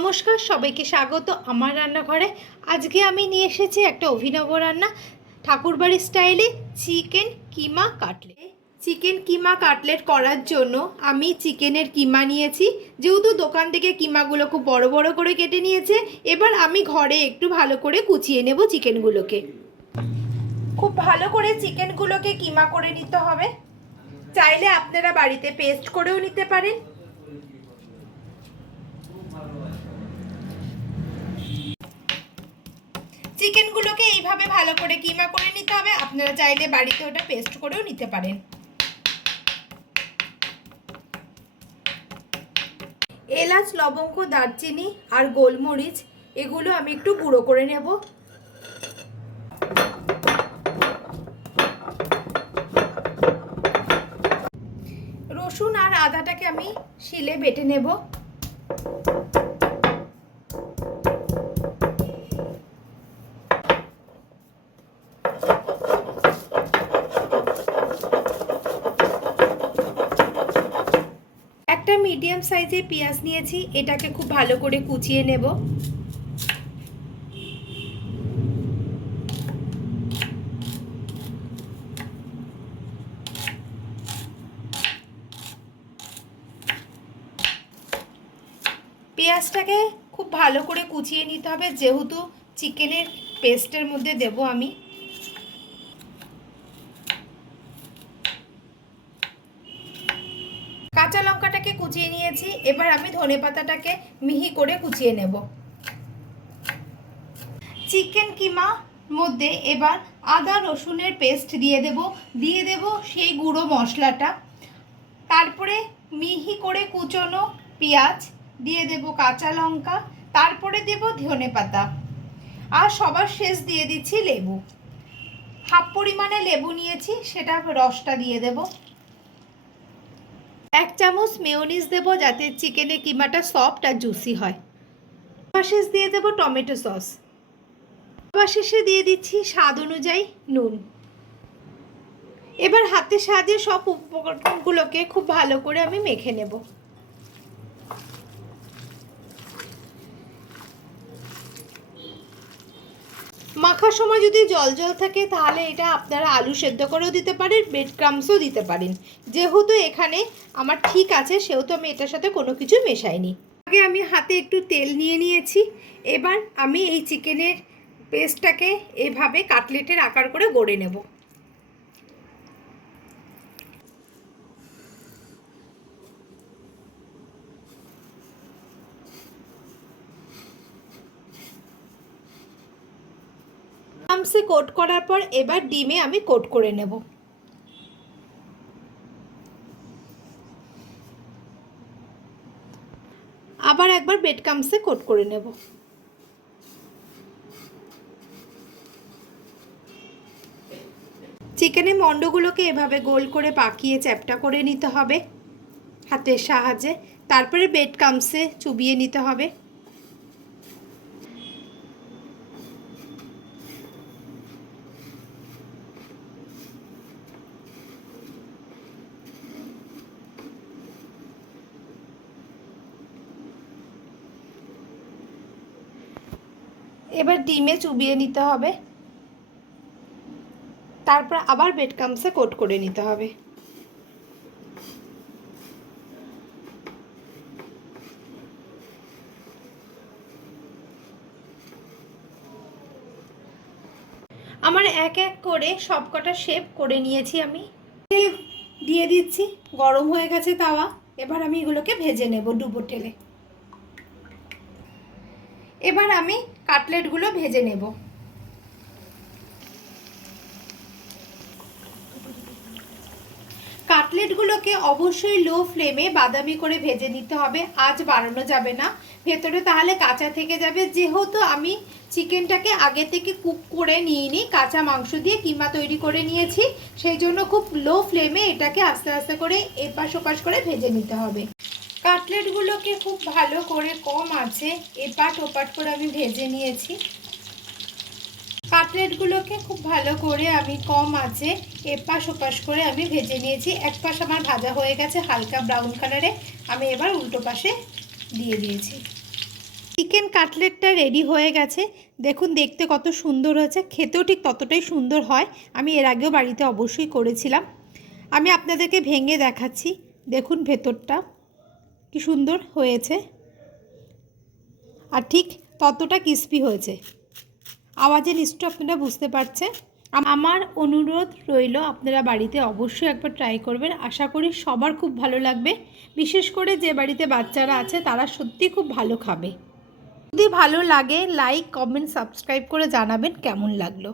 নমস্কার, সবাইকে স্বাগত আমার রান্নাঘরে। আজকে আমি নিয়ে এসেছি একটা অভিনব রান্না, ঠাকুরবাড়ি স্টাইলে চিকেন কিমা কাটলেট। চিকেন কিমা কাটলেট করার জন্য আমি চিকেনের কিমা নিয়েছি। যেহেতু দোকান থেকে কিমাগুলো খুব বড় বড় করে কেটে নিয়েছে, এবার আমি ঘরে একটু ভালো করে কুচিয়ে নেব চিকেনগুলোকে। খুব ভালো করে চিকেনগুলোকে কিমা করে নিতে হবে। চাইলে আপনারা বাড়িতে পেস্ট করেও নিতে পারেন। চিকেনগুলোকে এইভাবে ভালো করে কিমা করে নিতে হবে। আপনারা চাইলে বাড়িতে ওটা পেস্ট করেও নিতে পারেন। এলাচ, লবঙ্গ, দারচিনি আর গোলমরিচ এগুলো আমি একটু গুঁড়ো করে নেব। রসুন আর আদাটাকে আমি শিলে বেটে নেব। একটা মিডিয়াম সাইজের পেঁয়াজ নিয়েছি, এটাকে খুব ভালো করে কুচিয়ে নেব। পেঁয়াজটাকে খুব ভালো করে কুচিয়ে নিতে হবে, যেহেতু চিকেনের পেস্টের মধ্যে দেব আমি। কাঁচা লঙ্কাটাকে কুচিয়ে নিয়েছি, এবার আমি ধনেপাতাটাকে মিহি করে কুচিয়ে নেব। চিকেন কিমা মধ্যে এবার আদা রসুনের পেস্ট দিয়ে দেব সেই গুঁড়ো মশলাটা। তারপরে মিহি করে কুচোনো পেঁয়াজ দিয়ে দেব, কাঁচা লঙ্কা, তারপরে দেব ধনেপাতা, আর সবার শেষ দিয়ে দিচ্ছি লেবু। হাফ পরিমাণে লেবু নিয়েছি, সেটা রসটা দিয়ে দেব। 1 চামচ মেয়োনিজ দেব, যাতে চিকেনের কিমাটা সফট আর জুসি হয়। শেষ দিয়ে দেব টমেটো সস। আবার শেষে দিয়ে দিচ্ছি স্বাদ অনুযায়ী নুন। এবার হাতের সাহায্যে সব উপকরণগুলোকে খুব ভালো করে আমি মেখে নেব। মাখার সময় যদি জল জল থাকে তাহলে এটা আপনারা আলু সেদ্ধ করেও দিতে পারেন, ব্রেড ক্রাম্বসও দিতে পারেন। যেহেতু এখানে আমার ঠিক আছে, সেহেতু আমি এটার সাথে কোনো কিছু মেশাইনি। আগে আমি হাতে একটু তেল নিয়ে নিয়েছি। এবার আমি এই চিকেনের পেস্টটাকে এভাবে কাটলেটের আকার করে গড়ে নেব। আরামসে কোট করার পর এবার ডিমে আমি কোট করে নেব। আবার একবার ব্রেড ক্রাম্বসে কোট করে নেব। চিকেনের মন্ডগুলোকে এভাবে গোল করে পাকিয়ে চ্যাপটা করে নিতে হবে হাতের সাহায্যে। তারপরে ব্রেড ক্রাম্বসে চুবিয়ে নিতে হবে। এবার ডিমে চুবিয়ে নিতে হবে, তারপর আবার ব্রেড ক্রাম্বসে কোট করে নিতে হবে। আমার এক এক করে সবকটা শেপ করে নিয়েছি আমি। তেল দিয়ে দিচ্ছি, গরম হয়ে গেছে তাওয়া। এবার আমি এগুলোকে ভেজে নেব ডুবো তেলে। এবার আমি কাটলেটগুলো ভেজে নেব। কাটলেটগুলোকে অবশ্যই লো ফ্লেমে বাদামি করে ভেজে নিতে হবে, আঁচ বাড়ানো যাবে না, ভেতরে তাহলে কাঁচা থেকে যাবে। যেহেতু আমি চিকেনটাকে আগে থেকে কুক করে নিইনি, কাঁচা মাংস দিয়ে কিমা তৈরি করে নিয়েছি, সেই জন্য খুব লো ফ্লেমে এটাকে আস্তে আস্তে করে এপাশ ওপাশ করে ভেজে নিতে হবে। কাটলেটগুলোকে খুব ভালো করে কম আঁচে এপাট ওপাট করে আমি ভেজে নিয়েছি। কাটলেটগুলোকে খুব ভালো করে আমি কম আঁচে এপাশ ওপাশ করে আমি ভেজে নিয়েছি। এক পাশ আমার ভাজা হয়ে গেছে হালকা ব্রাউন কালারে। আমি এবার উল্টো পাশে দিয়ে দিয়েছি। চিকেন কাটলেটটা রেডি হয়ে গেছে। দেখুন দেখতে কত সুন্দর হয়েছে, খেতেও ঠিক ততটাই সুন্দর হয়। আমি এর আগেও বাড়িতে অবশ্যই করেছিলাম। আমি আপনাদেরকে ভেঙে দেখাচ্ছি। দেখুন ভেতরটা কি সুন্দর হয়েছে, আর ঠিক ততটা ক্রিস্পি হয়েছে। আওয়াজে নিশ্চয় আপনারা বুঝতে পারছেন। আমার অনুরোধ রইল, আপনারা বাড়িতে অবশ্যই একবার ট্রাই করবেন। আশা করি সবার খুব ভালো লাগবে, বিশেষ করে যে বাড়িতে বাচ্চারা আছে তারা সত্যি খুব ভালো খাবে। যদি ভালো লাগে লাইক, কমেন্ট, সাবস্ক্রাইব করে জানাবেন কেমন লাগলো।